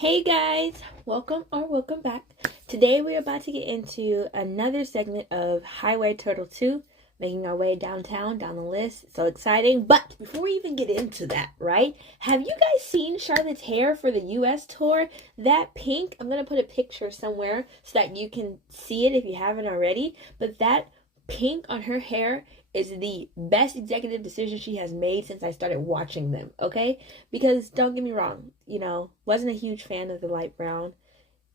Hey guys, welcome back. Today we're about to get into another segment of Highway Turtle 2, making our way downtown, down the list. So exciting. But before we even get into that, right? Have you guys seen Charlotte's hair for the US tour? That pink, I'm going to put a picture somewhere so that you can see it if you haven't already. But that pink on her hair is the best executive decision she has made since I started watching them, okay? Because don't get me wrong, wasn't a huge fan of the light brown.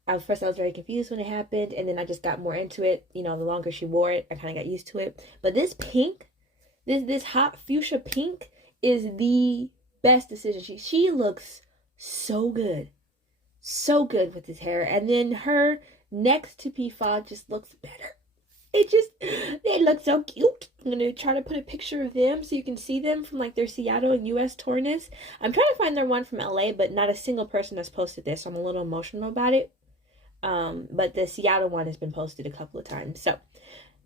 At first I was very confused when it happened, and then I just got more into it. The longer she wore it, I kind of got used to it. But this pink, this hot fuchsia pink is the best decision. She looks so good. So good with this hair. And then her next to P5 just looks better. They look so cute. I'm going to try to put a picture of them so you can see them from like their Seattle and US tourness. I'm trying to find their one from LA, but not a single person has posted this, so I'm a little emotional about it. But the Seattle one has been posted a couple of times. So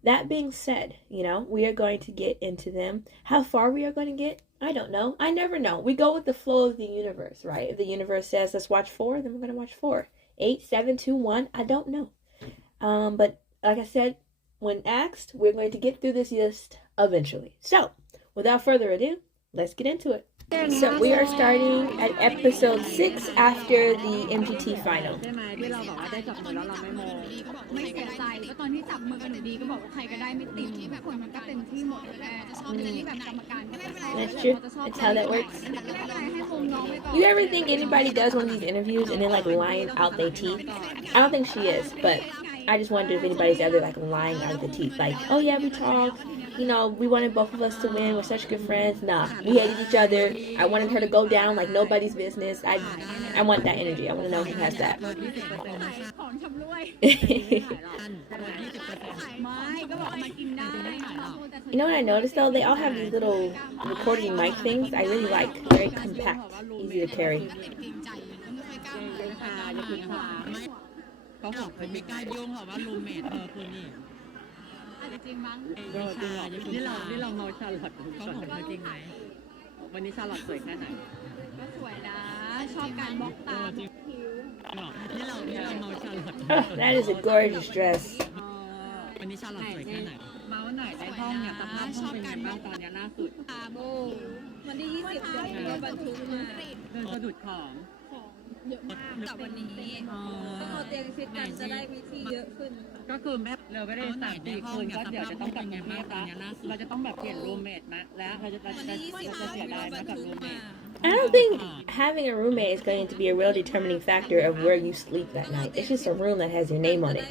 that being said, we are going to get into them. How far we are going to get, I don't know. I never know. We go with the flow of the universe, right? If the universe says let's watch 4, then we're going to watch 4. 8, 7, 2, 1, I don't know. But like I said, when asked, we're going to get through this list eventually. So, without further ado, let's get into it. So, we are starting at episode 6 after the MGT Final. That's true. That's how that works. You ever think anybody does one of these interviews and then like lying out their teeth? I don't think she is, but I just wondered if anybody's ever like lying out of the teeth, like, oh yeah, we talked, we wanted both of us to win, we're such good friends. Nah, we hated each other. I wanted her to go down like nobody's business. I want that energy. I want to know who has that. You know what I noticed though? They all have these little recording mic things. I really like. Very compact, easy to carry. เขาบอกเขาไม่กล้ายุ่งค่ะว่ารูมเมทคือนี่อาจจะจริงมั้งนี่เราเมาชาลอตเขาบอกว่าจริงไหมวันนี้ชาลอตสวยแค่ไหนก็สวยนะชอบการบล็อกตาผิวนี่เราเมาชาลอต That is a gorgeous dress วันนี้ชาลอตสวยแค่ไหนเมาหน่อยในห้องเนี่ยสภาพห้องเป็นไงบ้างตอนนี้ล่าสุดโบวันที่20เดือนบรรทุกมาเดินสะดุดของเยอะมากแต่วันนี้ต้องเอาเตียงชิดกันจะได้มีที่เยอะขึ้นก็คือแม่เราไม่ได้สั่งดีคืนก็เดี๋ยวจะต้องกลับกรุงเทพแล้วเราจะต้องแบบเปลี่ยนรูมเมทมาแล้วเราจะเสียดายนะกับรูมเมท I don't think having a roommate is going to be a real determining factor of where you sleep that night. It's just a room that has your name on it.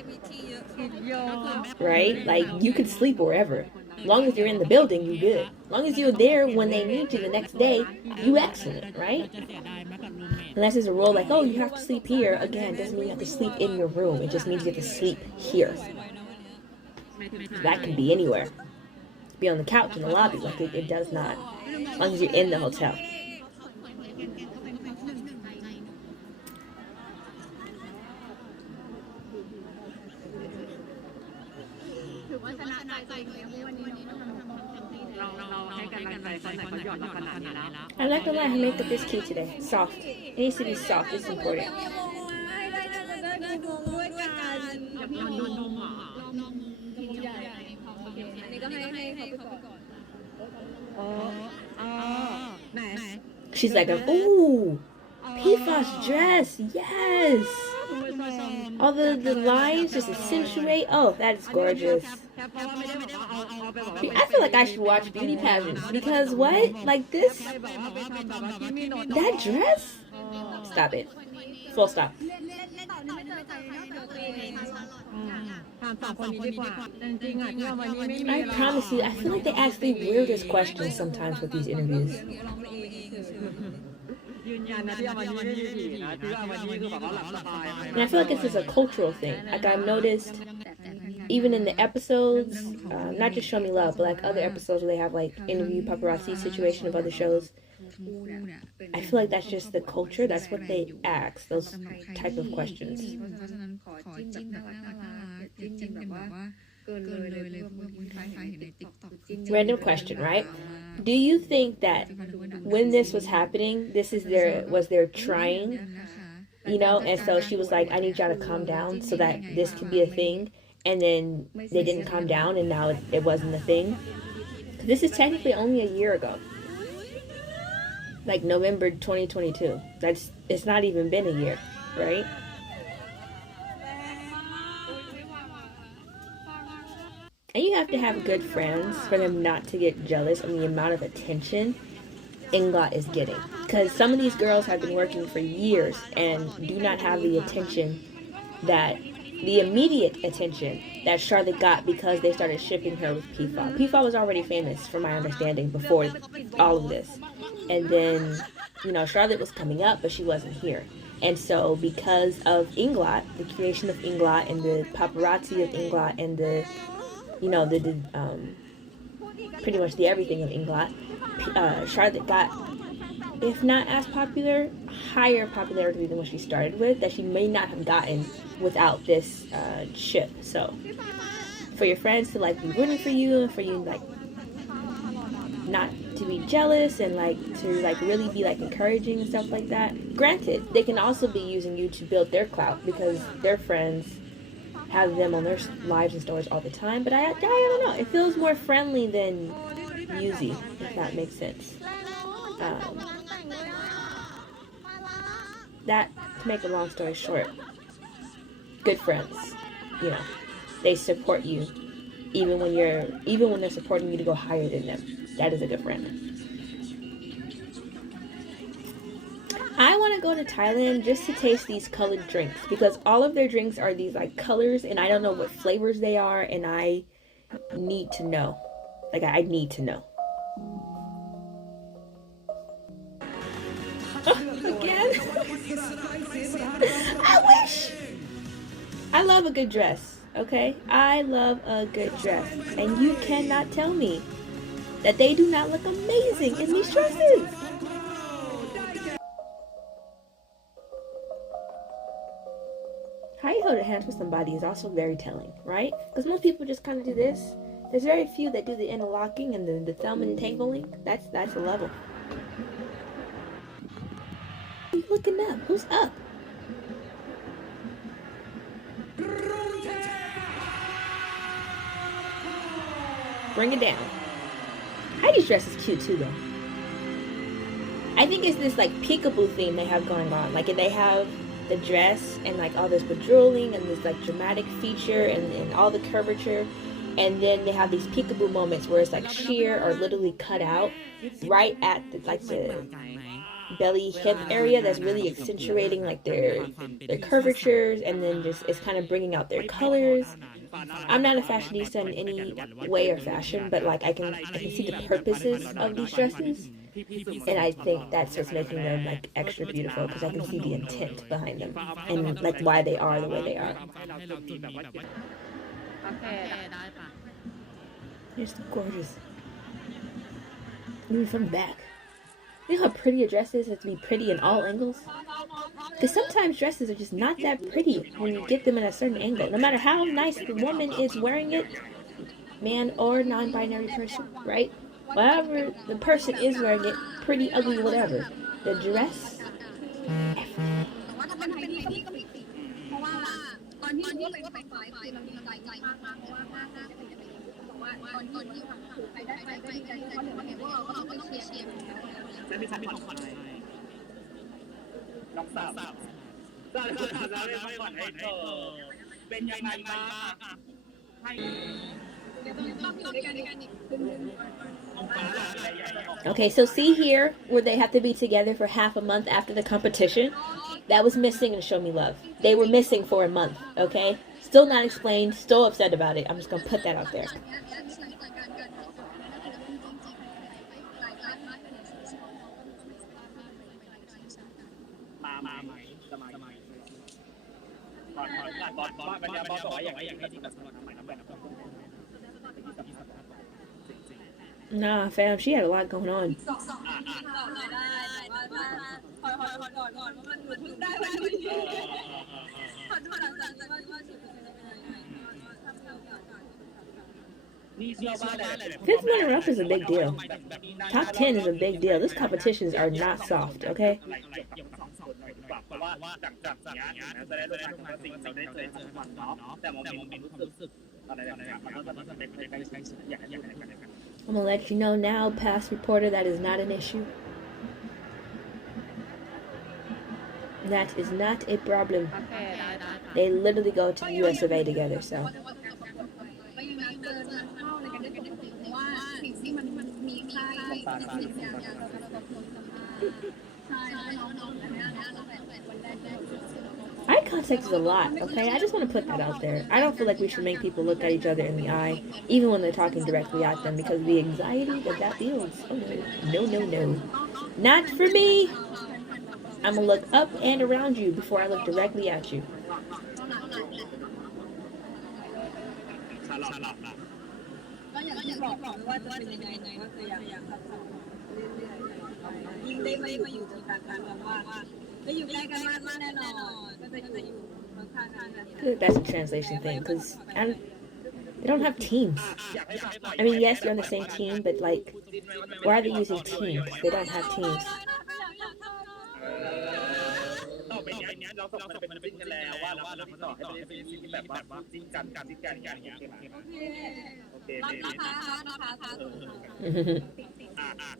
Right? Like, you could sleep wherever. As long as you're in the building, you good. As long as you're there when they need you the next day, you excellent, right? Unless there's a rule like, oh, you have to sleep here. Again, doesn't mean you have to sleep in your room. It just means you have to sleep here. That can be anywhere. Be on the couch in the lobby. Like, it does not. As long as you're in the hotel. I'm not gonna lie, her makeup is cute today. Soft. It needs to be soft. It's important. She's like, ooh, P5's dress. Yes. All the lines just accentuate. Oh, that is gorgeous. I feel like I should watch beauty pageants because what? Like this? That dress? Stop it. Full stop. I promise you, I feel like they ask the weirdest questions sometimes with these interviews. And I feel like this is a cultural thing. Like I've noticed, even in the episodes, not just Show Me Love, but like other episodes where they have like interview paparazzi situation of other shows. I feel like that's just the culture. That's what they ask, those type of questions. Random question, right? Do you think that when this was happening, was their trying you know, and so she was like, I need y'all to calm down so that this could be a thing. And then they didn't calm down, and now it wasn't a thing. This is technically only a year ago, like November 2022. It's not even been a year, right? And you have to have good friends for them not to get jealous of the amount of attention Englot is getting. Because some of these girls have been working for years and do not have the attention the immediate attention that Charlotte got because they started shipping her with P-Fall. P-Fall was already famous, from my understanding, before all of this. And then, you know, Charlotte was coming up, but she wasn't here. And so because of Englot, the creation of Englot and the paparazzi of Englot and the, you know, pretty much the everything of Englot, Charlotte got, if not as popular, higher popularity than what she started with, that she may not have gotten without this ship. So for your friends to like be rooting for you, and for you like not to be jealous, and like to like really be like encouraging and stuff like that, granted, they can also be using you to build their clout because their friends have them on their lives and stories all the time. But I don't know, it feels more friendly than usy, if that makes sense. That, to make a long story short, good friends, you know, they support you even when they're supporting you to go higher than them. That is a good friend. I want to go to Thailand just to taste these colored drinks, because all of their drinks are these like colors, and I don't know what flavors they are, and I need to know. Like, I need to know. Again? I wish! I love a good dress, okay? I love a good dress. And you cannot tell me that they do not look amazing in these dresses. How you hold your hands with somebody is also very telling, right? Because most people just kind of do this. There's very few that do the interlocking and the thumb entangling. That's a level. Who's looking up? Who's up? Bring it down. Heidi's dress is cute too, though. I think it's this like peekaboo theme they have going on. Like, they have the dress and like all this bejeweling and this like dramatic feature and all the curvature, and then they have these peekaboo moments where it's like sheer or literally cut out right at the belly hip area, that's really accentuating like their curvatures, and then just it's kind of bringing out their colors. I'm not a fashionista in any way or fashion, but like I can see the purposes of these dresses, and I think that's what's making them like extra beautiful, because I can see the intent behind them and like why they are the way they are. They're so gorgeous. Even from the back. You know how pretty a dress is to be pretty in all angles? Because sometimes dresses are just not that pretty when you get them in a certain angle. No matter how nice the woman is wearing it, man or non-binary person, right? Whatever the person is wearing it, pretty, ugly, whatever. The dress, Okay, so see here where they have to be together for half a month after the competition? That was missing in Show Me Love. They were missing for a month, okay? Still not explained, still upset about it. I'm just gonna put that out there. Nah, fam, she had a lot going on. Fifth runner-up is a big deal. Top 10 is a big deal. These competitions are not soft, okay? หรือเปล่าเพราะว่าจากเนี้ยจะได้รู้กันว่าสิ่งเราได้เจอกันทุกวันเนาะแต่โมเมนต์รู้สึกอะไรแบบนี้มันก็จะเป็นไปได้อย่างนั้นกัน I'm gonna let you know now, past reporter, that is not an issue. That is not a problem. โอเคได้ได้ They literally go to the US of A together, so. ก็ยังเจอเข้าอะไรกันได้ปกติเพราะว่าสิ่งที่มันมีค่าสิ่งอย่างเราจะใช่แล้วน้องอันนี้เราแบบวันแรก Eye contact is a lot, okay? I just want to put that out there. I don't feel like we should make people look at each other in the eye, even when they're talking directly at them, because the anxiety that feels. Oh no, no. Not for me! I'm gonna look up and around you before I look directly at you. ก็อย่างที่บอกว่าจะเป็นยังไงก็คืออยากทำเรื่อยๆยิ่งได้มาอยู่ที่การแบบว่าได้อยู่ใกล้กันมากแน่นอนก็จะอยู่ข้างๆกัน I feel like that's a translation thing, because they don't have teams. I mean, yes, you're on the same team, but like, why are they using teams? They don't have teams. ต่อไปนี้เราสองคนเป็นกันแล้วว่าเราไม่ต่อให้เป็นสิ่งที่แบบว่าจริงกันอย่างเงี้ยโอเค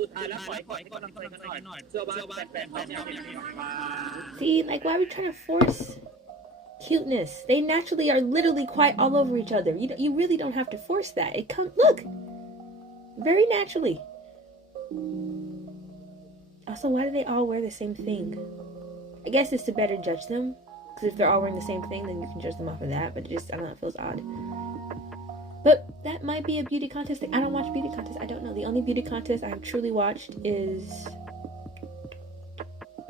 สุดท้ายแล้วขอให้กำลังใจกันหน่อยเชื่อว่าแฟนๆยังมีมา See, like, why are we trying to force cuteness? They naturally are literally quite all over each other. You really don't have to force that. It comes, look, very naturally. Also, why do they all wear the same thing? I guess it's to better judge them, because if they're all wearing the same thing, then you can judge them off of that, but it just, I don't know, it feels odd. But that might be a beauty contest thing. I don't watch beauty contests. I don't know. The only beauty contest I have truly watched is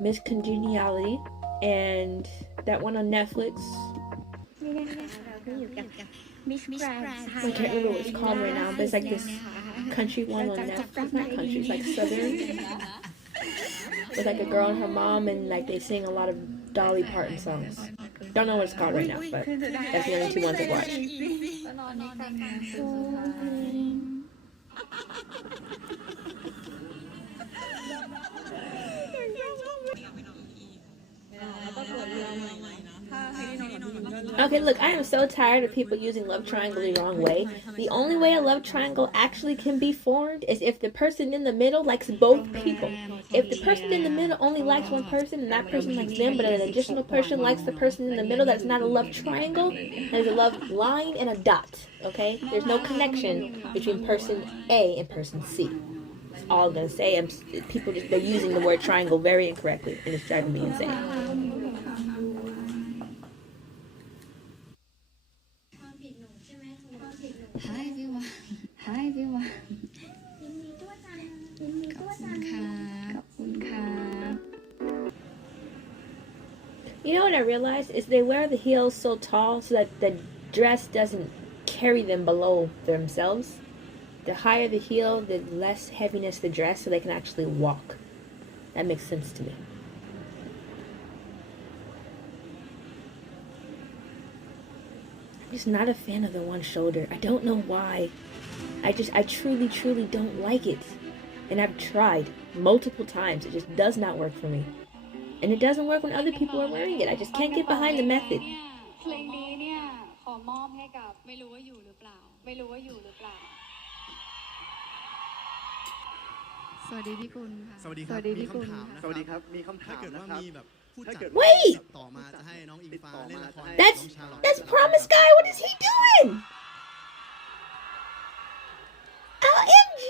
Miss Congeniality, and that one on Netflix. I can't remember what it's called right now, but it's like this country one on Netflix. Not country, it's like southern. With like a girl and her mom, and like they sing a lot of Dolly Parton songs. Don't know what it's called right now, but that's the only two ones I've watched. Okay, look, I am so tired of people using love triangle the wrong way. The only way a love triangle actually can be formed is if the person in the middle likes both people. If the person in the middle only likes one person and that person likes them, but an additional person likes the person in the middle, that's not a love triangle. There's a love line and a dot, okay? There's no connection between person A and person C. That's all I'm gonna say. People just, they're using the word triangle very incorrectly, and it's driving me insane. You know what I realized is they wear the heels so tall so that the dress doesn't carry them below themselves. The higher the heel, the less heaviness the dress, so they can actually walk. That makes sense to me. I'm just not a fan of the one shoulder. I don't know why. I truly don't like it. And I've tried multiple times. It just does not work for me. And it doesn't work when other people are wearing it. I just can't get behind the method. เพลงนี้เนี่ยขอมอบให้กับไม่รู้ว่าอยู่หรือเปล่าสวัสดีพี่คุณค่ะ สวัสดีครับ มีคำถามนะ สวัสดีครับมีคำถา ถ้าม เกิด นะ ว่า ครับ มีแบบผู้จัด Wait ต่อมาจะให้น้องอิงฟ้าเล่นละคร That's น้องชาลอต that's Promise Guy. What is he doing? OMG!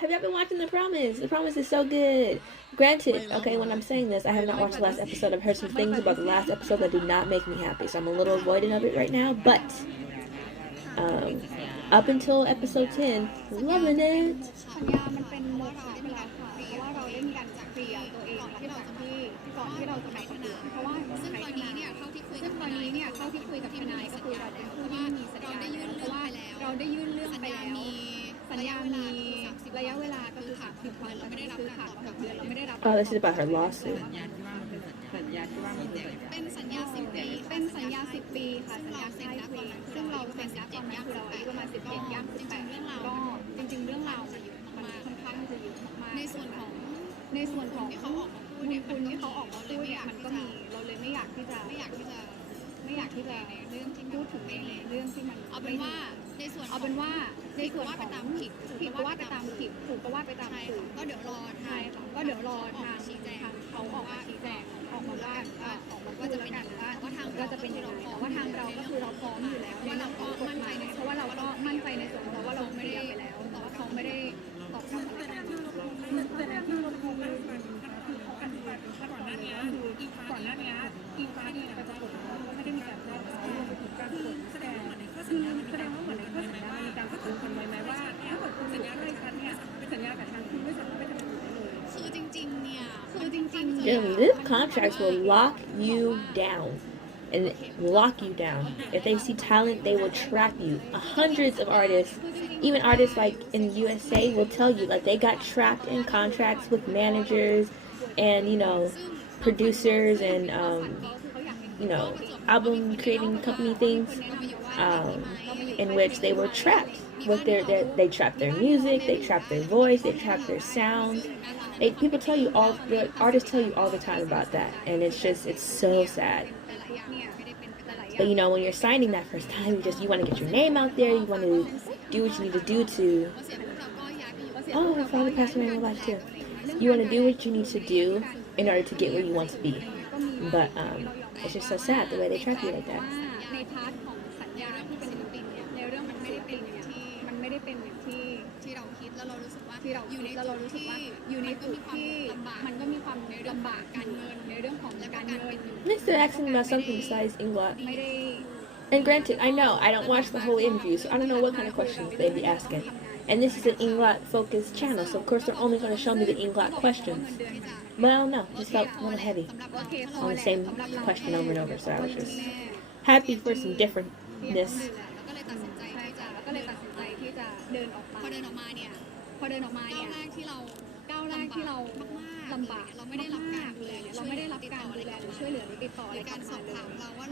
Have y'all been watching The Promise? The Promise is so good. Granted, okay, when I'm saying this, I have not watched the last episode. I've heard some things about the last episode that do not make me happy, so I'm a little avoidant of it right now. But up until episode 10, loving it. สัญญามันเป็นโมฆะเวลาค่ะเพราะว่าเราเล่นกันจากเคลียร์ตัวเองที่แบบก่อนที่เราจะไปทำงานเพราะว่าซึ่งตอนนี้เนี่ยเท่าที่คุยกับทนายก็คือเราเป็นผู้ที่มีสัญญาเพราะว่าเราได้ยื่นเรื่องไปแล้วสัญญามีระยะเวลาก็คือ30 วันเราไม่ได้รับขาด6 เดือนเราไม่ได้รับ Oh, this is about her lawsuit. เป็นสัญญา10 ปีเป็นสัญญา10 ปีค่ะสัญญาค่ายเพลงซึ่งเราเซ็นตอนนั้นคือเราอายุประมาณ17ย่าง18ก็จริงๆเรื่องราวจะเยอะมากค่อนข้างจะเยอะมากในส่วนของที่เขาออกมาพูด คุณที่เขาออกมาพูดเนี่ยมันก็มีเราเลยไม่อยากที่จะในเรื่องที่พูดถึงในเรื่องที่มันเอาเป็นว่าในส่วนของไปตามผิดก็ว่าไปตามผิดถูกก็ว่าไปตามถูกก็เดี๋ยวรอทางชี้แจงเขาออกมาชี้แจงออกมาว่าจะเป็นยังไงว่าทางเราก็คือเราพร้อมอยู่แล้วว่าเราก็มั่นใจเพราะว่าเราก็มั่นใจในส่วนของว่าเราไม่ได้ไปแล้วแต่ว่าเขาไม่ได้ตอบกลับอะไรก่อนหน้านี้อีฟ้าเนี่ยไปประกวดก็ไม่ได้มีการแจ้งเขาถึงการแสดงว่าเหมือนในข้อสัญญามีการพูดถึงคนไว้ไหมว่าถ้าเกิดคุณสัญญาด้วยฉันเนี่ยเป็นสัญญากับทางคุณไม่สามารถไปทำอะไรได้เลยคือจริงๆ This contracts will lock you down and lock you down. If they see talent, they will trap you. Hundreds of artists, even artists like in the USA, will tell you like they got trapped in contracts with managers and producers and album creating company things in which they were trapped with they trapped their music, they trapped their voice, they trapped their sounds. People tell you the artists tell you all the time about that, and it's so sad. But when you're signing that first time, you want to get your name out there, you want to do what you need to do to my father passed away in my life too. You want to do what you need to do in order to get where you want to be. But it's just so sad the way they trap you like that. ในพาร์ทของสัญญาที่เป็นศิลปินเนี่ยในเรื่องมันไม่ได้เป็นอย่างที่เราคิดแล้วเรารู้สึกว่าอยู่ในจุดที่มันก็มีความลำบากการเงินในเรื่องของการเงิน Next they're asking about something besides Englot. And granted, I know I don't watch the whole interview, so I don't know what kind of questions they'd be asking. And this is an Englot focused channel, so of course they're only going to show me the Englot questions. But I don't know, it just felt a little heavy on the same question over and over, so I was just happy for some differentness. ก็เลยตัดสินใจที่จะเดินออกมาพอเดินออกมาเนี่ยก้าวแรกที่เราลำบากเราไม่ได้รับการดูแลเราไม่ได้รับการดูแลช่วยเหลือหรือติดต่ออะไรกันสอบถามเราว่า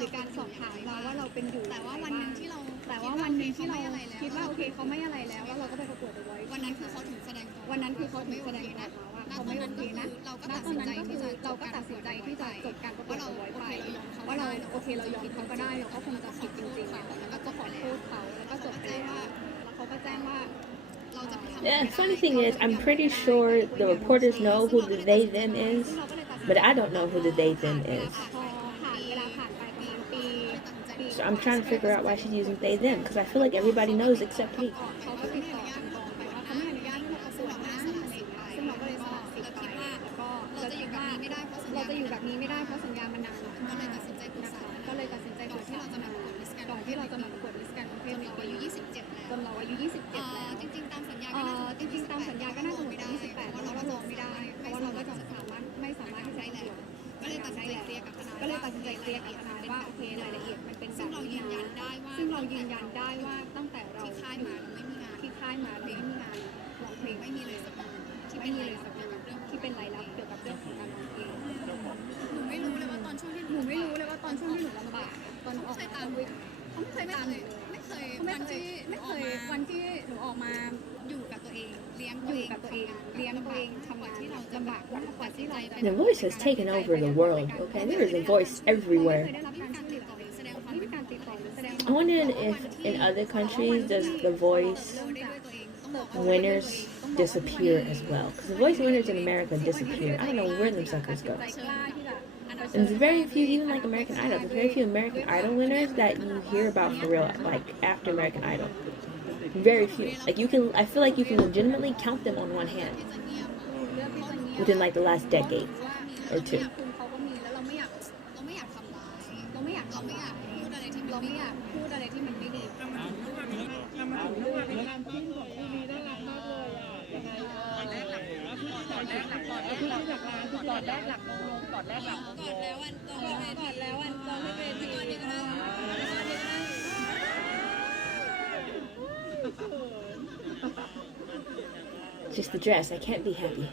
เราเป็นอยู่แต่ว่าวันหนึ่งที่เราคิดว่าโอเคเขาไม่อะไรแล้วเราก็ไปประกวดไว้วันนั้นคือเขาถึงแสดงตัวว่าเขาไม่โอเคนะเราก็ตัดสินใจที่จะจบการประกวดไว้ไปว่าเราโอเคเรายอมเขาก็ได้เราก็คงจะผิดจริงๆแล้วก็จะขอโทษเขาแล้วก็จบไปแล้วเขาก็แจ้งว่าThe funny thing is, I'm pretty sure the reporters know who the they them is, but I don't know who the they them is. So I'm trying to figure out why she's using they them, because I feel like everybody knows except me. The voice has taken over the world, okay? There is a voice everywhere. I wonder if in other countries does the voice winners disappear as well? Because the voice winners in America disappear. I don't know where them suckers go. And there's very few, even like American Idol, there's very few American Idol winners that you hear about for real, like after American Idol. Very few. Like I feel like you can legitimately count them on one hand within like the last decade or two. Just the dress, I can't be happy.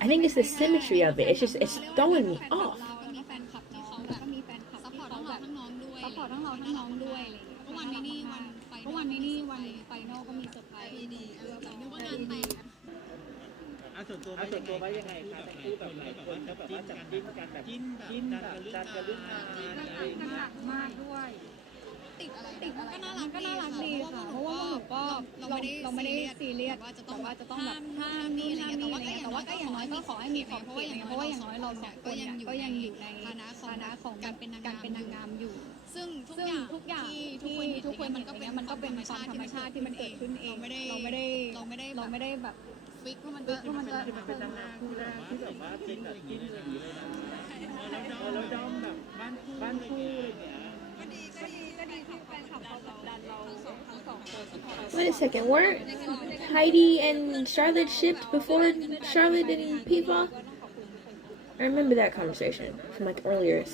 I think it's the symmetry of it. It's throwing me off. ส่วนตัวไว้ยังไงคะทั้งคู่แบบหลายคนก็แบบว่าจับจิ้นกันแบบจิ้นแบบดันกันเรื่องงานอะไรอย่างเงี้ย มากด้วยติดอะไรก็น่ารักดีค่ะเพราะว่าหนูก็เราไม่ได้ซีเรียสว่าจะต้องแบบห้ามนี่อะไรเงี้ยแต่ว่าก็อย่างน้อยก็ขอให้มีขอบเขตเพราะว่าอย่างน้อยเราเนี่ยก็ยังอยู่ในฐานะของการเป็นนางงามอยู่ซึ่งทุกอย่างที่ทุกคนมันก็เป็นความธรรมชาติที่มันเกิดขึ้นเองเราไม่ได้แบบฟิกว่ามันจะ มันเป็นนางงามคู่แรกที่แบบว่าจิ้นแบบจิ้นอะไรอย่างเงี้ยเลยนะแล้วด้อมแบบบ้านคู่อะไรอย่างเงี้ย Wait a second, weren't Heidi and Charlotte shipped before Charlotte and Piva? I remember that conversation from like earlier.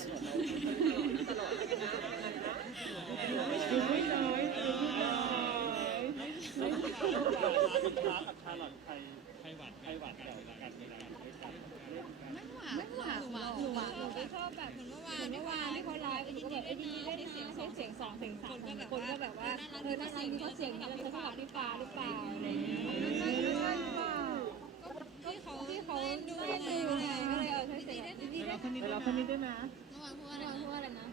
ชอบแบบเหมือนเมื่อวานที่เขาไลฟ์ก็แบบได้เสียง2 เสียง 3 คนก็แบบว่าน่ารักมีเขาเสียงแบบเขาหรือเปล่าอะไรอย่างเงี้ยที่เขาดูก็เลยเอาใช้เสียงเราคนนี้ได้ไหม เมื่อวานพูดอะไรนะ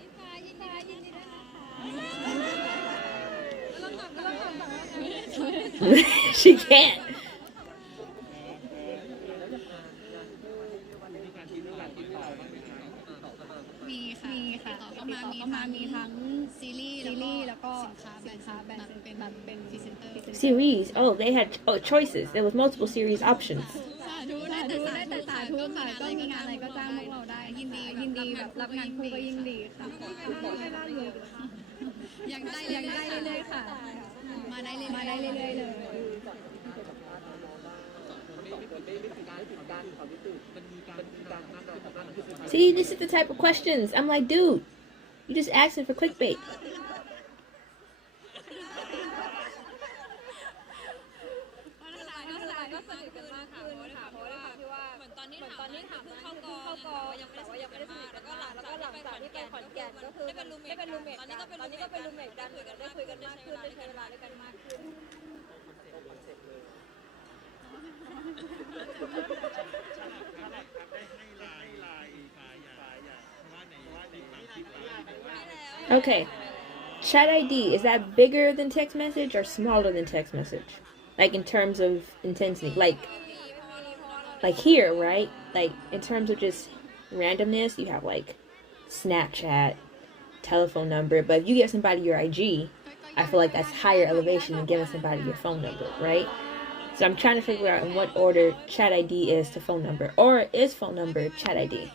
พี่ฟ้ายินดีด้วยนะคะ She can't. มีค่ะต่อเข้ามามีทั้งซีรีส์แล้วก็สินค้าแบรนด์เป็นพรีเซนเตอร์ Series. Oh, they had choices. There was multiple series options. ได้แต่สาธุค่ะก็มีงานอะไรก็จ้างพวกเราได้ยินดีแบบรับงานคู่ก็ยิ่งดีค่ะยังได้เรื่อยๆค่ะมาได้เรื่อยๆเลย See, this is the type of questions. I'm like, dude, you just asking for clickbait. ก็สนิทกันมากขึ้นค่ะเพราะว่าด้วยความที่ว่าเหมือนตอนนี้ถามเข้ากองแต่ว่ายังไม่ได้สนิทกันมากแล้วก็หลังจากที่ไปขอนแก่นก็คือได้เป็นรูมเมทกันตอนนี้ก็เป็นรูมเมทกันได้คุยกันมากขึ้นได้ใช้เวลาด้วยกันมากขึ้นOkay. Chat ID, is that bigger than text message or smaller than text message? Like in terms of intensity. Like here, right? Like in terms of just randomness, you have like Snapchat, telephone number. But if you give somebody your IG, I feel like that's higher elevation than giving somebody your phone number, right? So I'm trying to figure out in what order chat ID is to phone number. Or is phone number chat ID?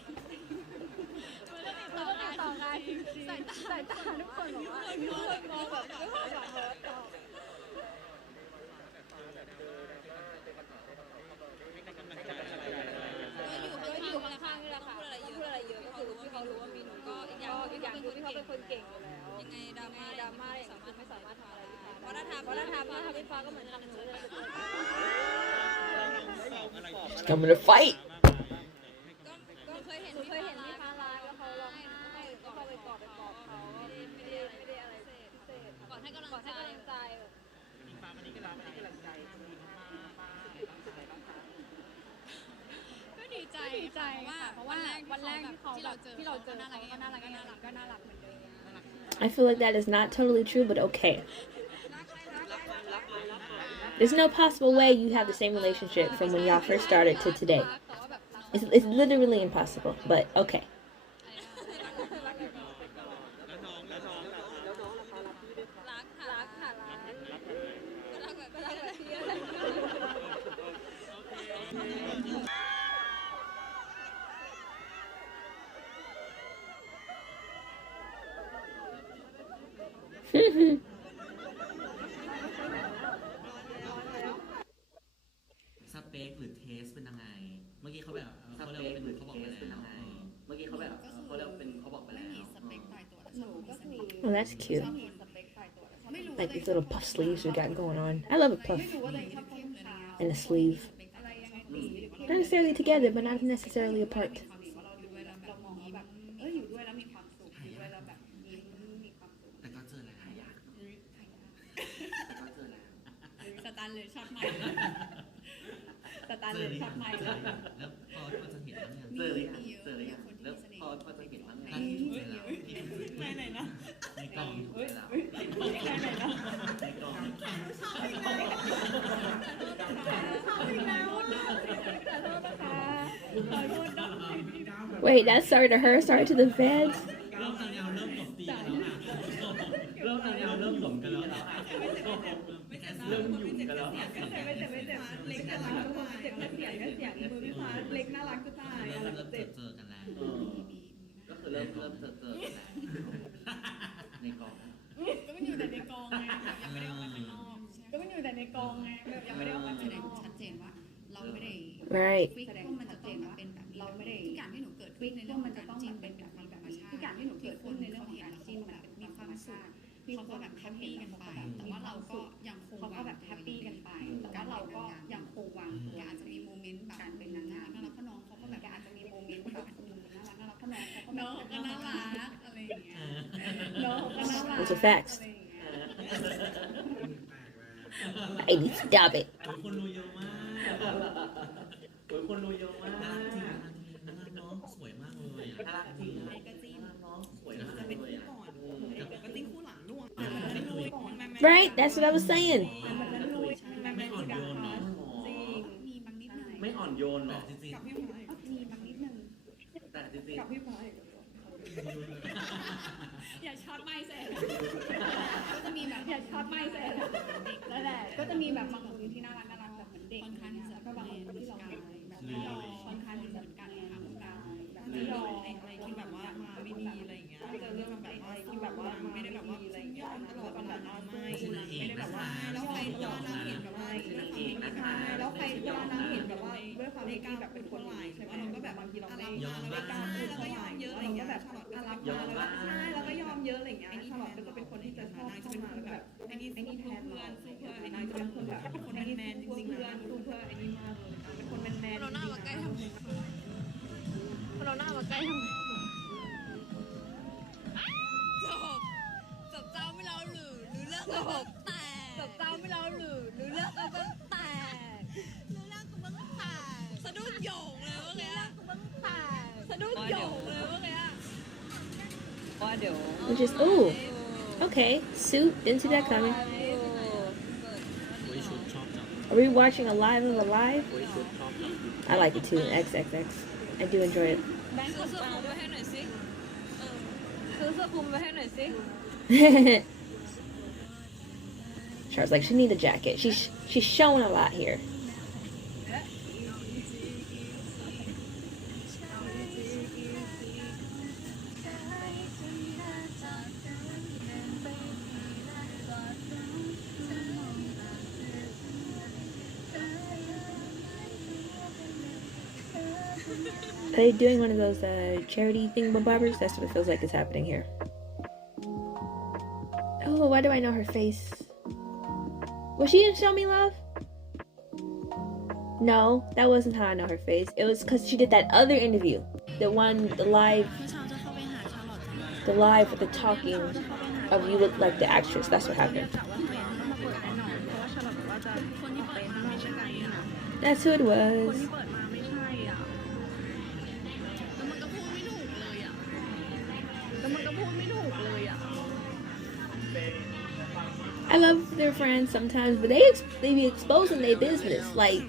She's coming to fight. เคยเห็นพี่ฟ้าไลฟ์แล้วเขาร้องไห้ก็เข้าไปกอดเขาไม่ได้อะไรพิเศษก่อนให้กำลังใจพี่ฟ้าวันนี้ก็รับให้กำลังใจก็ดีใจเพราะว่าวันแรกที่เราเจอเขาก็น่ารักเหมือนเดิม I feel like that is not totally true, but okay. There's no possible way you have the same relationship from when y'all first started to today. It's literally impossible, but okay. Mm-hmm. สเปคหรือเทสเป็นยังไงเมื่อกี้เขาแบบเขาเรียกว่าเป็นเขาบอกไปแล้วเมื่อกี้เขาแบบเขาเรียกว่าเป็นเขาบอกไปแล้ว Oh, that's cute. Like these little puff sleeves we got going on. I love a puff and a sleeve. Not necessarily together, but not necessarily apart. แต่ก็เจอแล้วแต่ก็เจอแล้ว สตันเลยช็อตใหม่ส ตาเหลือกชักไม้ แล้วพอจะเห็นบ้างยังเจอหรือยังแล้วพอจะเห็นบ้างยังไหนนะในกล่องไหนนะในกล่อง Wait, that's sorry to her, sorry to the fans. เริ่มนางยาวเริ่มตบตีกันแล้วนะเริ่มนางยาวเริ่มหลงกันแล้วนะเริ่มหยุ่งกันแล้ว ไม่เจ็บเล็กน่ารักทุกคนเจ็บแค่เสียงมือพี่ฟ้าเล็กน่ารักก็ตาย เริ่มเจอกันแล้วก็คือเริ่มเจอกันแล้วในกอง ก็มันอยู่แต่ในกองไงยังไม่ได้ออกมาข้างนอกก็มันอยู่แต่ในกองไงแบบยังไม่ได้ออกมาข้างนอกชัดเจนว่าเราไม่ได้ Right. แสดงว่ามันจะต้องเป็นแบบเราไม่ได้ทุกอย่างที่หนูเกิดขึ้นในเรื่องมันจะต้องเป็นแบบความธรรมชาติทุกอย่างที่หนูเกิดขึ้นในเรื่องของการจิ้นมันมีความสุขเขาก็แบบแฮปปี้กันไปแต่ว่าเราก็ยังคงเขาก็แบบแฮปปี้กันไปแต่ว่าเราก็ยังคงวางตัวอาจจะมีโมเมนต์แบบการเป็นนางงามแล้วก็น้องเขาก็แบบอาจจะมีโมเมนต์แบบน่ารักก็น้องเขาก็น่ารักอะไรอย่างเงี้ยน้องก็น่ารัก Those are facts. I need to stop it. คนรู้เยอะมากคนรู้เยอะมากน่ารักจริงน่ารักเนาะสวยมากเลยน่ารักจริงน่ารักเนาะสวยมากเลยอ่ะ Right? That's what I was saying. ไม่อ่อนโยนเนาะ มีบางนิดหน่อย ไม่อ่อนโยนหรอจริง มีบางนิดนึง ๆแต่จริงๆ อย่าช็อตไม่เสร็จก็จะมีแบบอย่าช็อตไม่เสร็จแล้วแหละก็จะมีแบบบางคนที่น่ารักแบบเหมือนเด็กค่อนข้างที่จะก็บางคนที่เราแบบค่อนข้างที่จะการทำการแบบไม่ยอมอะไรที่แบบว่ามาไม่ดีอะไรอย่างเงี้ยเจอเรื่องแบบว่าที่แบบว่าไม่ได้แบบว่าอะไรอย่างเงี้ยตลอดเวลาไม่ได้แบบว่าแล้วใครตัวน้ำเห็นแบบว่าแล้วใครตัวน้ำเห็นแบบว่าด้วยความที่แบบเป็นคนใช่ไหมเราก็แบบบางทีเราไม่กล้าพูดเท่าไหร่เยอะอะไรเงี้ยแบบรับมาแล้วก็ใช่แล้วก็ยอมเยอะอะไรเงี้ยชาลอตก็จะเป็นคนที่จะชอบเข้ามาแล้วแบบไอ้นี่แทนเพื่อนไอ้นายจะเป็นคนแบบคนแมนจริงๆนะสู้เพื่อไอ้นี่มากเลยเป็นคนแมนเราหน้ามาใกล้ทำไมเราหน้ามาใกล้ทำไมจบเจ้าไม่เล่าหรือเรื่องก็ต้องแตกจบเจ้าไม่เล่าหรือเรื่องก็ต้องแตกเรื่องก็ต้องแตกสะดุ้งโยงเลยว่าไงอะสะดุ้งโยงเลยว่าไงอะ Which is, ooh. Okay. Suit. Didn't see that coming. Are we watching a live of a live? I like it too. XXX. I do enjoy it. ซื้อเสื้อคลุมไปให้หน่อยสิซื้อเสื้อคลุมไปให้หน่อยสิ Char's like, she need a jacket. She's showing a lot here. Are they doing one of those charity thingamabobbers? That's what it feels like is happening here. Oh, why do I know her face? Was she in Show Me Love? No, that wasn't how I know her face. It was because she did that other interview. The live with the talking of you look like the actress. That's what happened. That's who it was. I love their friends sometimes, but they be exposing their business. Like,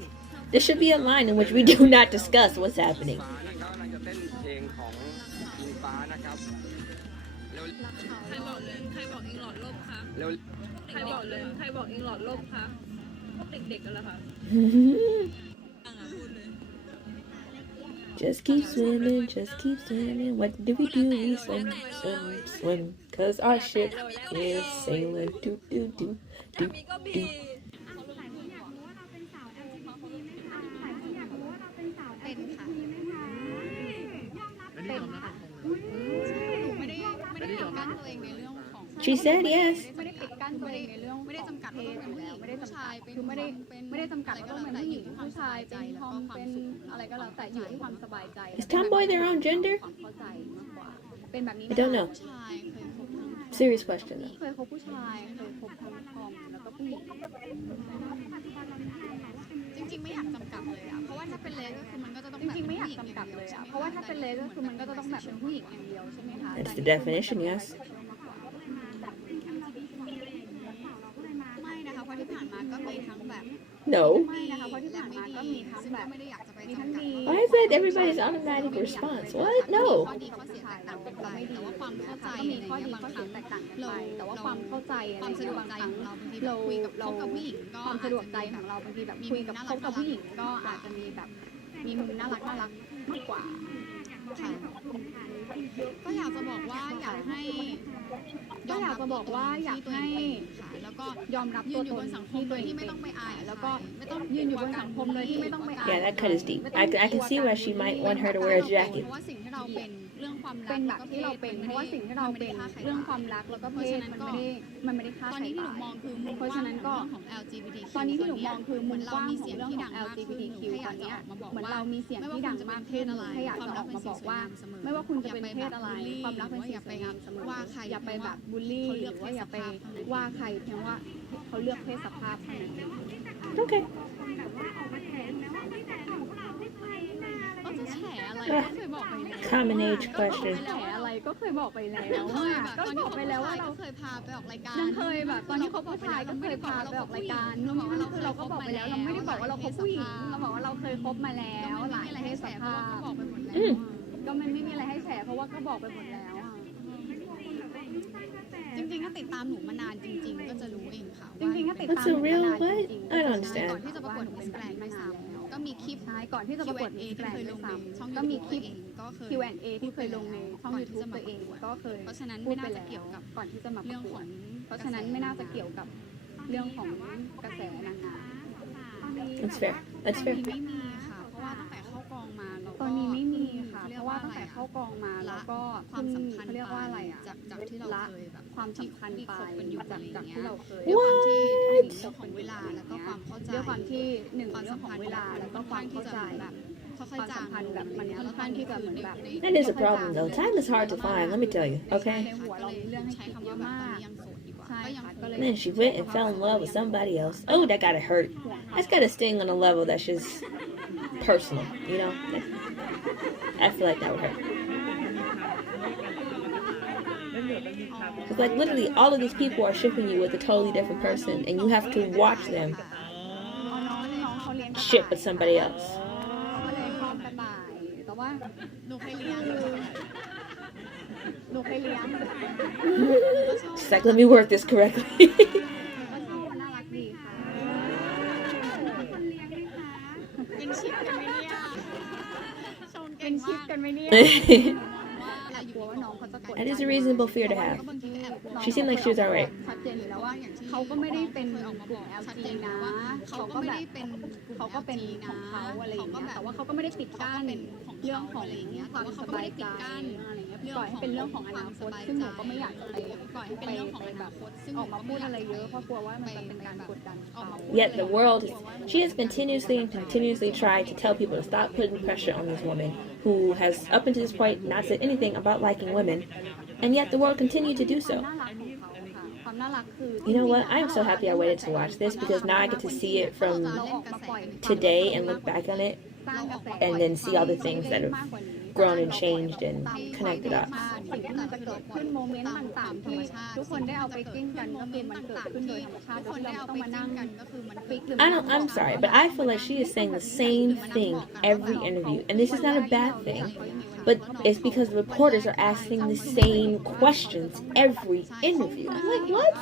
there should be a line in which we do not discuss what's happening. ใครบอกอิงหลอดลบคะใครบอกอิงหลอดลบคะพวกเด็กๆกันแล้วค่ะ Just keep swimming, just keep swimming. What do we do? We swim, swim, swim. Cause our ship is sailing. Do, do, do, do, do. เป็นค่ะไม่ได้ปิดกั้นตัวเองในเรื่องของ She said yes. ไม่ได้ปิดกั้นตัวเองในเรื่องไม่ได้จำกัดเพศอยู่แล้วไม่ได้จำกัดคือไม่ได้จำกัดว่าต้องเป็นผู้หญิงผู้ชายเป็นทอมเป็นอะไรก็แล้วแต่อยู่ที่ความสบายใจ Is tomboy their own gender? ความเข้าใจมากกว่าเป็นแบบนี้ I don't know. ผู้ชายเคยคบทั้ง Serious question though. เคยคบผู้ชายเคยคบทั้งทอมแล้วก็ผู้หญิง จริงๆไม่อยากจำกัดเลยอ่ะเพราะว่าถ้าเป็นเลสก็คือมันก็จะต้องจริงๆไม่อยากจำกัดเลยอ่ะเพราะว่าถ้าเป็นเลสก็คือมันก็จะต้องแบบเป็นผู้หญิงอย่างเดียวใช่ไหมคะ That's the definition, yes. ไม่นะคะเพราะที่ผ่านมาก็มีทั้งแบบ No. ไม่นะคะเพราะที่ผ่านมาก็มีทั้งแบบไม่ได้อยากจะไปจำกัด Why is that everybody's automatic response? What? ข้อ No. ดีข้อเสียแตกต่างกันไปแต่ว่าความเข้าใจมีข้อดีข้อเสียแตกต่างกันไปแต่ว่าความเข้าใจความสะดวกใจของเราบางทีเราคุยกับผู้หญิงก็ความสะดวกใจของเราบางทีแบบคุยกับคบกับผู้หญิงก็อาจจะมีแบบมีมุมน่ารักมากกว่าค่ะก็อยากจะบอกว่าอยากให้ค่ะแล้วก็ยอมรับตัวตนสังคมโดยที่ไม่ต้องไปอายแล้วก็ไม่ต้องยืนอยู่บนสังคมโดยที่ไม่ต้องไปอาย Yeah, that cut is deep. I can see why she might want her to wear a jacket. เพราะว่าสิ่งที่เราเป็นเรื่องความรักเป็นแบบที่เราเป็นเพราะว่าสิ่งที่เราเป็นเรื่องความรักแล้วก็เพศมันไม่ได้ฆ่าใครตอนนี้ที่หนูมองคือมุมเพราะฉะนั้นก็ของ LGBTQ ตอนนี้ที่หนูมองคือมุมกว้างของเรื่องของ LGBTQ ตอนนี้เหมือนเรามีเสียงที่ดังมากขึ้นแค่อยากจะออกมาบอกว่าไม่ว่าคุณจะเป็นเพศอะไรความรักเป็นสิ่งสวยงามเสมอว่าใครอย่าไปแบบบูลลี่หรือว่าอย่าไปว่าใครเพียงว่าเขาเลือกเพศสภาพเท่านั้นเอง Okay. ก็จะแฉอะไรก็เคยบอกไปแล้ว Common age question. แฉอะไรก็เคยบอกไปแล้วก็บอกไปแล้วว่าเราเคยพาไปออกรายการเคยแบบตอนที่คบผู้ชายก็เคยพาไปออกรายการเราก็บอกไปแล้วเราไม่ได้บอกว่าเราคบผู้หญิงเราบอกว่าเราเคยคบมาแล้วหลายเพศสภาพก็บอกไปหมดแล้วก็มันไม่มีอะไรให้แฉเพราะว่าก็บอกไปหมดแล้วจริงๆถ้าติดตามหนูมานานจริงๆก็จะรู้เองค่ะจริงๆถ้าติดตาม What's a real what? I don't ก่อน understand. ที่จะประกวดมิสแกรนด์ไม่ซ้ำก็มีคลิปก่อนที่จะประกวดมิสแกรนด์ไม่ซ้ำก็มีคลิป Q&A ที่เคยลงในช่อง YouTube ตัวเองก็เคยเพราะฉะนั้นไม่น่าจะเกี่ยวกับก่อนที่จะมาประกวดเพราะฉะนั้นไม่น่าจะเกี่ยวกับเรื่องของกระแสนางงาม That's fair. That's ตอน fair. นี้ไม่มีค่ะเพราะว่าตั้งแต่เข้ากองมาเราตอนนี้ไม่มีค่ะเพราะว่าตั้งแต่เข้ากองมาแล้วก็ความสัมพันธ์เรียกว่าอะไรอ่ะจากที่เราเคยแบบความสัมพันธ์ไปจากที่เราเคยด้วยความที่เรื่องของเวลาแล้วก็ความเข้าใจด้วยความที่หนึ่งเรื่องของเวลาแล้วก็ความเข้าใจแบบความสัมพันธ์แบบมันค่อนข้างที่จะเหมือนแบบ That is a problem though. Time is hard to find, let me tell you, okay? ในหัวเรามีเรื่องให้คิดเยอะมากใช่ค่ะก็เลย Then she went and fell in love with somebody else. Oh, that gotta hurt. That's gotta sting on a level that's just personal, you know? I feel like that would hurt. Because like literally all of these people are shipping you with a totally different person and you have to watch them ship with somebody else. ก็เลยชอบกระต่ายแต่ว่าหนูเคยเลี้ยง She's like, let me work this correctly. ก็ชอบน่ารักดีค่ะเป็นชิปกันไหมเนี่ยชมเก่งมากเป็นชิปกันไหมเนี่ยว่ากลัวว่าน้องเขาจะกด That is a reasonable fear to have. She seemed like she was alright. ชัดเจนอยู่แล้วว่าเขาก็ไม่ได้เป็นกลุ่ม LG นะเขาก็แบบเขาก็เป็นของเขาอะไรอย่างเงี้ยแต่ว่าเขาก็ไม่ได้ปิดกั้นเรื่องของอะไรอย่างเงี้ยแต่ว่าเขาก็ไม่ได้ปิดกั้นอะไรเงี้ยปล่อยให้เป็นเรื่องของอนาคตซึ่งหนูก็ไม่อยากจะไปปล่อยให้เป็นเรื่องของอนาคตซึ่งออกมาพูดอะไรเยอะเพราะกลัวว่ามันจะเป็นการกดดันเขา Yet the world, she has continuously tried to tell people to stop putting pressure on this woman who has up until this point not said anything about liking women, and yet the world continued to do so. You know what? I am so happy I waited to watch this because now I get to see it from today and look back on it and then see all the things that have grown and changed and connected up. สิ่งที่มันจะเกิดขึ้นโมเมนต์ต่างๆที่ทุกคนได้เอาไปกิ้งกันก็คือมันเกิดขึ้นโดยธรรมชาติทุกคนได้เอาไปนั่งกันก็คือมันฟิก I'm sorry, but I feel like she is saying the same thing every interview, and this is not a bad thing. But it's because reporters are asking the same questions every interview. I'm like, what?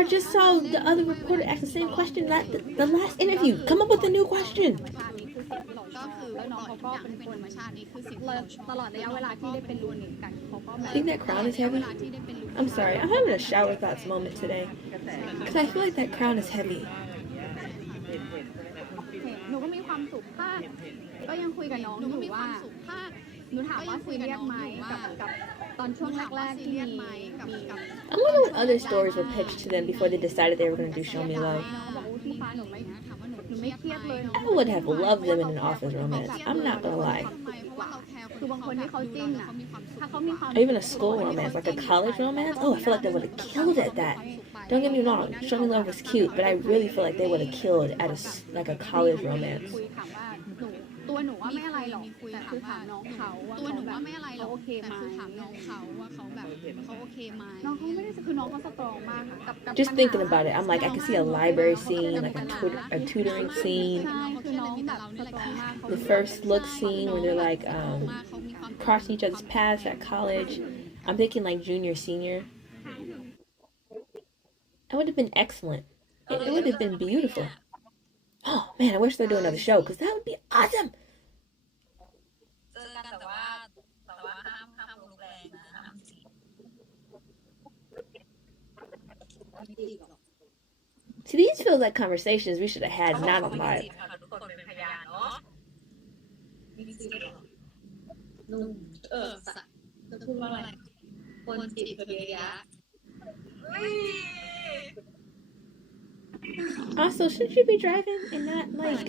I just saw the other reporter ask the same question the last interview. Come up with a new question. ก็คือแล้วน้องเขาก็เป็นคนธรรมชาตินี่คือสิ่งตลอดระยะเวลาที่ได้เป็นรูนกันเขาก็ I think that crown is heavy. I'm sorry, I'm having a shower thoughts moment today because I feel like that crown is heavy. หนูก็มีความสุขถ้าก็ยังคุยกับน้องอยู่ว่าหนูถามว่าซีเรียสไหมกับตอนช่วงแรกๆที่มี I wonder what other stories were pitched to them before they decided they were going to do Show Me Love. พี่ฟ้าหนูไม่เครียดเลย I would have loved them in an office romance. I'm not going to lie. คือบางคนที่เขาจิ้นอ่ะถ้าเขามีความ Or even a school romance, like a college romance. Oh, I feel like they would have killed at that. Don't get me wrong, Show Me Love was cute, but I really feel like they would have killed at like a college romance. คุยถามว่าตัวหนูว่าไม่อะไรหรอกแต่คือถามน้องเขาว่าตัวหนูว่าไม่อะไรหรอกโอเคไหมถามน้องเขาว่าเขาแบบเขาโอเคไหมน้องเขาไม่ได้คือน้องเขาสตรองมากค่ะกับ Just thinking about it, I'm like, I can see a library scene, like a tutoring scene, ใช่คือน้องแบบสตรองมาก the first look scene where they're like crossing each other's paths at college. I'm thinking like junior, senior. That would have been excellent. It would have been beautiful. Oh man, I wish they'd do another show because that would be awesome. เจอกันแต่ว่าห้ามรุนแรงนะห้ามจีบ See, these feel like conversations we should have had not on live. ทุกคนเป็นพยานเนาะมีจีบเหรอจะพูดว่าอะไรคนจีบกันเยอะแยะ Also, shouldn't you be driving and not like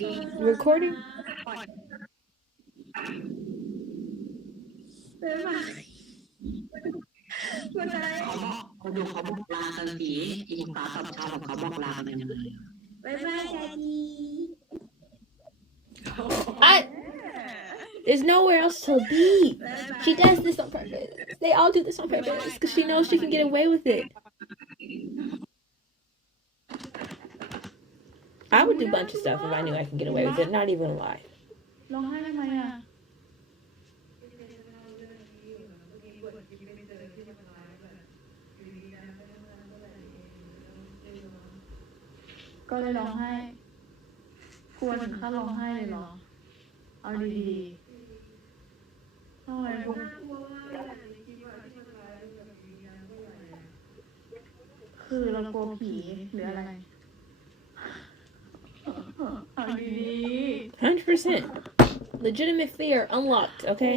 recording? เขาดูเขาบอกลากันสิอิงฟ้ากับชาของเขาบอกลากันยังไง There's nowhere else to be. She does this on purpose. They all do this on purpose because she knows she can get away with it. I would do a bunch of stuff if I knew I could get away with it. Not even a lie. ร้องไห้ทำไมอ่ะก็เลยร้องไห้กลัวถึงขั้นร้องไห้เลยเหรอเอาดีๆทำไมพวกคือเรากลัวผีหรืออะไรเอาดีๆ 100%. Legitimate fear unlocked, okay?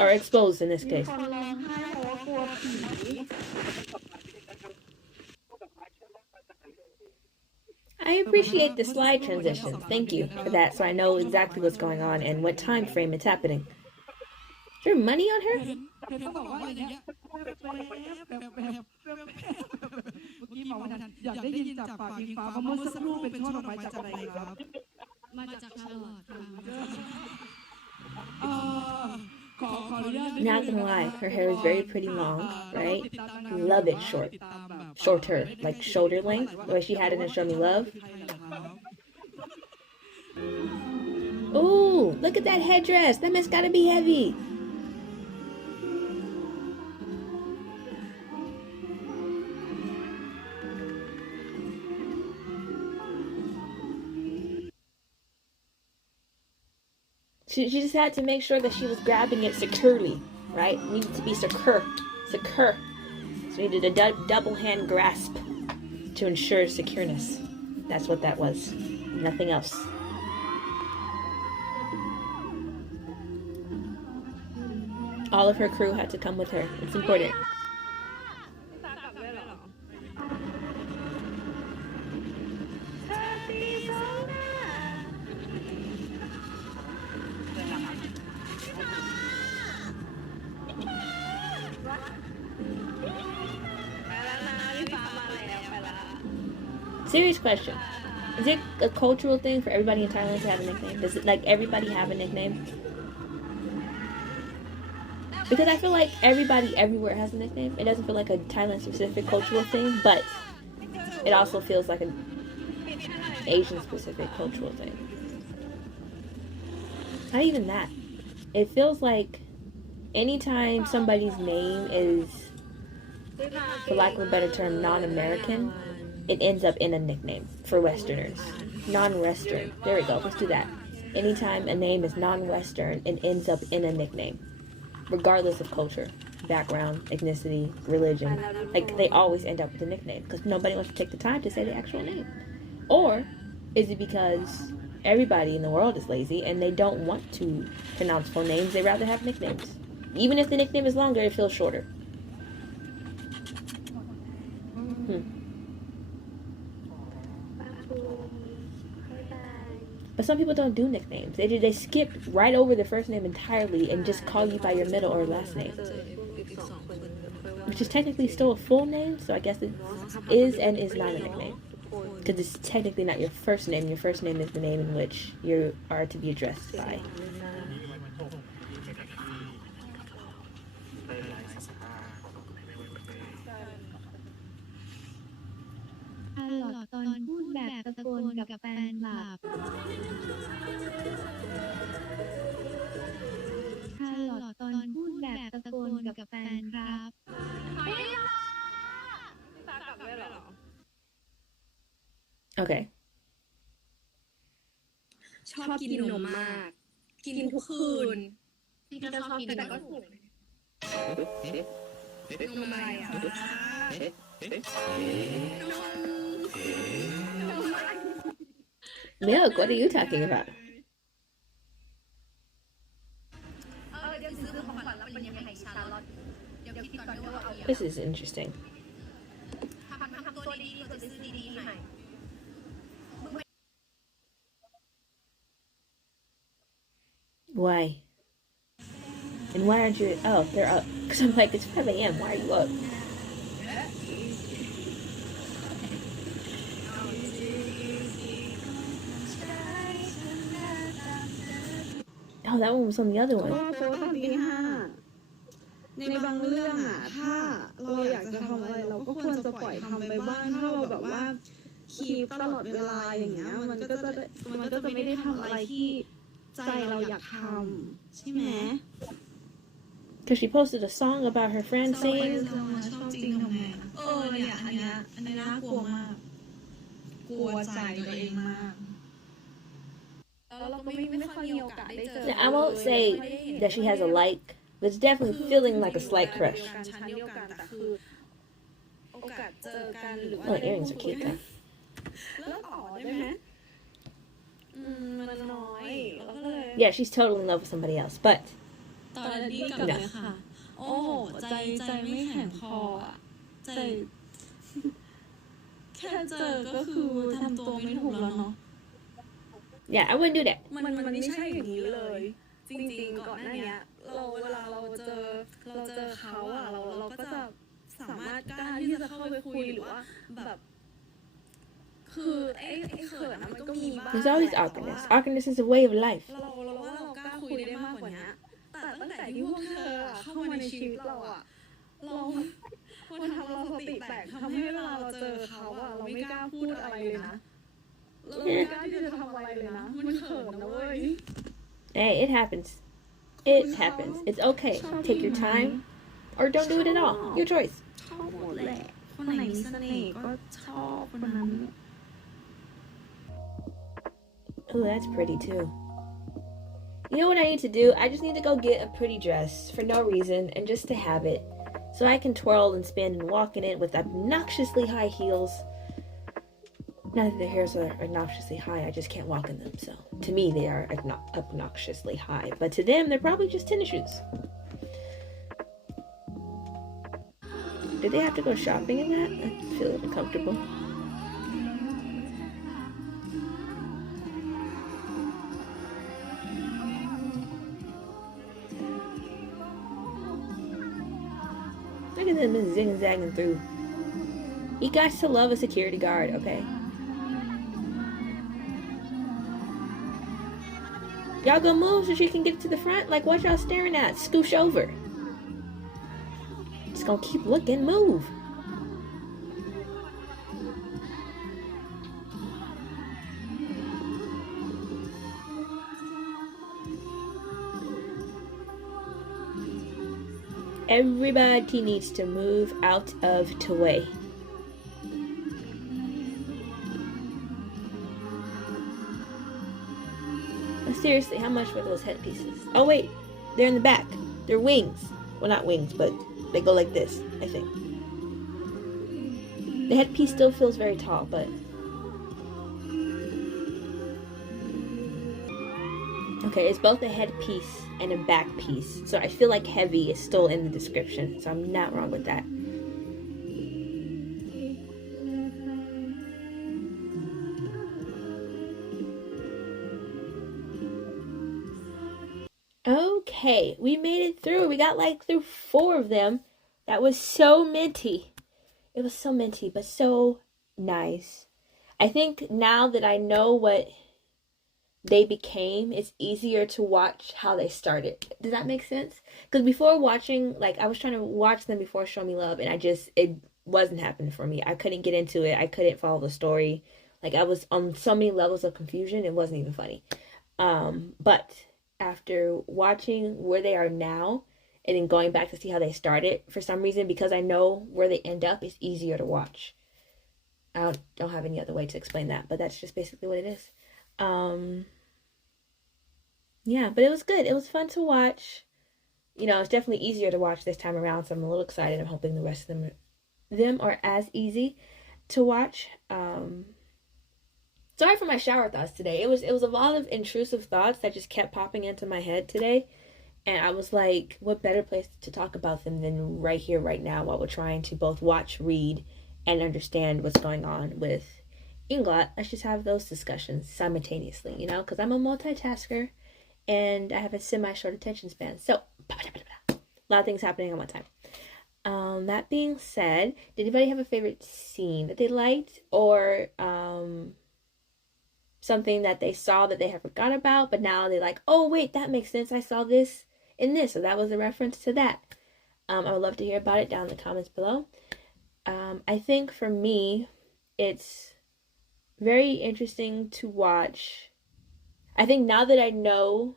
Or exposed in this case. I appreciate the slide transitions. Thank you for that, so I know exactly what's going on and what time frame it's happening. Is there money on her? เมื่อกี้หมอวันอยากได้ยินจากปากอิงฟ้าเพราะเมื่อสักครู่เป็นช่อดอกไม้จากอะไรครับ มาจากชาลอตขออนุญาต Not gonna lie, her hair is very pretty long, right? Love it short. Shorter, like shoulder length, the way she had it in Show Me Love. Ooh, look at that headdress. That mess gotta be heavy. She just had to make sure that she was grabbing it securely, right? It needed to be secure. So we needed a double hand grasp to ensure secureness. That's what that was. Nothing else. All of her crew had to come with her. It's important. Serious question. Is it a cultural thing for everybody in Thailand to have a nickname? Does it, like, everybody have a nickname? Because I feel like everybody everywhere has a nickname. It doesn't feel like a Thailand-specific cultural thing, but it also feels like an Asian-specific cultural thing. Not even that. It feels like anytime somebody's name is, for lack of a better term, non-American, it ends up in a nickname for Westerners. Non-Western. There we go. Let's do that. Anytime a name is non-Western, it ends up in a nickname. Regardless of culture, background, ethnicity, religion. Like, they always end up with a nickname because nobody wants to take the time to say the actual name. Or is it because everybody in the world is lazy and they don't want to pronounce full names? They rather have nicknames. Even if the nickname is longer, it feels shorter. But some people don't do nicknames. They skip right over the first name entirely and just call you by your middle or last name. Which is technically still a full name, so I guess it is and is not a nickname. Because it's technically not your first name. Your first name is the name in which you are to be addressed by. Charlotte ตอนพูดแบบตะโกนกับแฟนคลับ Charlotte ตอนพูดแบบตะโกนกับแฟนครับ Okay. ชอบกินนมมาก กินทุกคืนพี่ก็ชอบกินแต่ก็ถูกนมอะไรอ่ะ Milk, what are you talking about? เดี๋ยวซื้อของขวัญแล้วเป็นยังไงให้ชาลอตเดี๋ยวคิดก่อนด้วยว่าเอาอย่าง This is interesting. ทำตัวดีๆเราจะซื้อดีๆให้ Why? And why aren't you? Oh, they're up. Because I'm like, it's 5 a.m. Why are you up? Oh, that one was on the other one. ในบางเรื่องอ่ะถ้าเราอยากจะทำอะไรเราก็ควรจะปล่อยทำไปบ้างถ้าเราแบบว่าคีปตลอดเวลาอย่างเงี้ยมันก็จะไม่ได้ทำอะไรที่ใจเราอยากทำใช่ไหม Because she posted a song about her friend singing. ชอบจริงทำไมเนี่ยอันนี้น่ากลัวมากกลัวใจตัวเองมากแล้วเราก็ไม่ค่อยมีโอกาสได้เจอ Now, I won't say that she has a like, but it's definitely feeling like a slight crush. ชั้นเดียวกันแต่คือโอกาสเจอกันหรือว่า Oh, the earrings are cute though. แล้วต่อได้ไหมมันน้อยแล้วก็เลย Yeah, she's totally in love with somebody else, but ตอนนี้กลับเลยค่ะโอ้โหใจไม่แข็งพออ่ะใจแค่เจอก็คือทำตัวไม่ถูกแล้วเนาะ yeah, I wouldn't do that. มันไม่ใช่อย่างนี้เลยจริงๆก่อนหน้านี้เวลาเราเจอเขาอ่ะเราก็จะสามารถกล้าที่จะเข้าไปคุยหรือว่าแบบคือไอ้เขินนะมันก็มีบ้าง There's always awkwardness. Awkwardness is a way of life. เราว่าเรากล้าคุยได้มากกว่านี้แต่ตั้งแต่ที่พวกเธอเข้ามาในชีวิตเราอ่ะมันทำเราสติแตกทำให้เวลาเราเจอเขาอ่ะเราไม่กล้าพูดอะไรเลยนะเราไม่กล้าที่จะทำอะไรเลยนะมันเขินนะเว้ย Hey, it happens. It happens. It's okay. Take your time, or don't do it at all. Your choice. ชอบหมดแหละคนไหนมีเสน่ห์ก็ชอบคนนั้น Oh, that's pretty too. You know what I need to do? I just need to go get a pretty dress for no reason and just to have it. So I can twirl and spin and walk in it with obnoxiously high heels. Not that the heels are obnoxiously high, I just can't walk in them. So to me, they are obnoxiously high. But to them, they're probably just tennis shoes. Did they have to go shopping in that? I feel uncomfortable. Look at them zigzagging through. You guys to love a security guard, okay? Y'all gonna move so she can get to the front? Like, what y'all staring at? Scoosh over. Just gonna keep looking. Move. Everybody needs to move out of the way. Seriously, how much were those headpieces? Oh wait, they're in the back. They're wings. Well, not wings, but they go like this, I think. The headpiece still feels very tall, but... Okay, it's both a headpiece and a back piece. So I feel like heavy is still in the description, so I'm not wrong with that. okay. We made it through. We got like through 4 of them. That was so minty. It was so minty, but so nice. I think now that I know what they became, it's easier to watch how they started. Does that make sense? Because before watching, like, I was trying to watch them before Show Me Love, and it wasn't happening for me. I couldn't get into it. I couldn't follow the story. Like, I was on so many levels of confusion, it wasn't even funny. But after watching where they are now, and then going back to see how they started, for some reason, because I know where they end up, it's easier to watch. I don't have any other way to explain that, but that's just basically what it is. Yeah, but it was good. It was fun to watch. You know, it's definitely easier to watch this time around, so I'm a little excited. I'm hoping the rest of them are as easy to watch. Sorry for my shower thoughts today. It was a lot of intrusive thoughts that just kept popping into my head today. And I was like, what better place to talk about them than right here, right now, while we're trying to both watch, read, and understand what's going on with Englot. Let's just have those discussions simultaneously, you know, because I'm a multitasker and I have a semi-short attention span. So, a lot of things happening at one time. That being said, did anybody have a favorite scene that they liked, or something that they saw that they had forgot about, but now they're like, oh, wait, that makes sense. I saw this in this, so that was a reference to that. I would love to hear about it down in the comments below. I think for me, it's very interesting to watch. I think now that I know,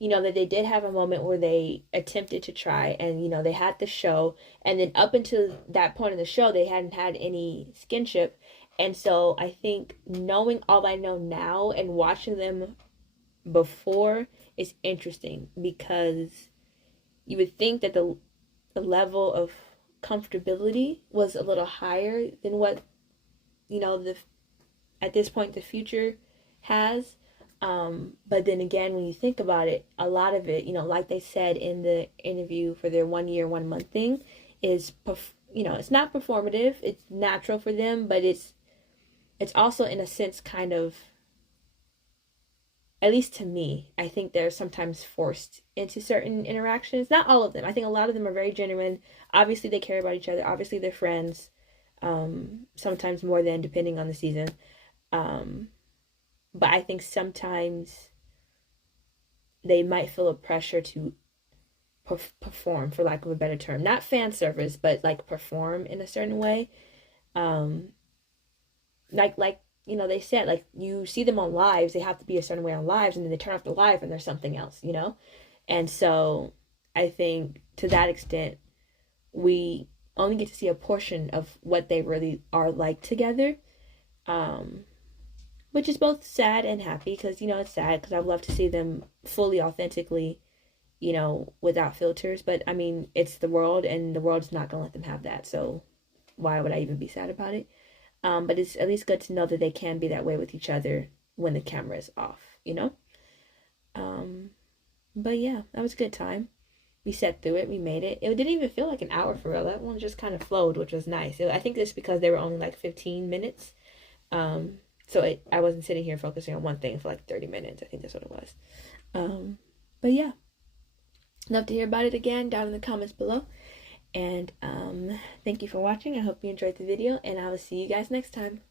you know, that they did have a moment where they attempted to try, and, you know, they had the show, and then up until that point in the show, they hadn't had any skinship. And so I think knowing all I know now and watching them before is interesting, because you would think that the level of comfortability was a little higher than what, you know, at this point the future has. But then again, when you think about it, a lot of it, you know, like they said in the interview for their 1 year, 1 month thing, is, you know, it's not performative. It's natural for them, but it's also in a sense kind of, at least to me, I think they're sometimes forced into certain interactions. Not all of them. I think a lot of them are very genuine. Obviously, they care about each other. Obviously, they're friends. Sometimes more than, depending on the season. But I think sometimes they might feel a pressure to perform, for lack of a better term. Not fan service, but like perform in a certain way. Like you know, they said, like, you see them on lives, they have to be a certain way on lives, and then they turn off the live and there's something else, you know? And so I think to that extent, we only get to see a portion of what they really are like together, which is both sad and happy, because, you know, it's sad because I'd love to see them fully, authentically, you know, without filters. But I mean, it's the world, and the world's not gonna let them have that, so why would I even be sad about it? But it's at least good to know that they can be that way with each other when the camera is off, you know? But yeah, that was a good time. We sat through it, we made it. It didn't even feel like an hour for real. That one just kind of flowed, which was nice. I think it's because they were only like 15 minutes. So I wasn't sitting here focusing on one thing for like 30 minutes. I think that's what it was. But yeah, love to hear about it again down in the comments below. And thank you for watching. I hope you enjoyed the video, and I will see you guys next time.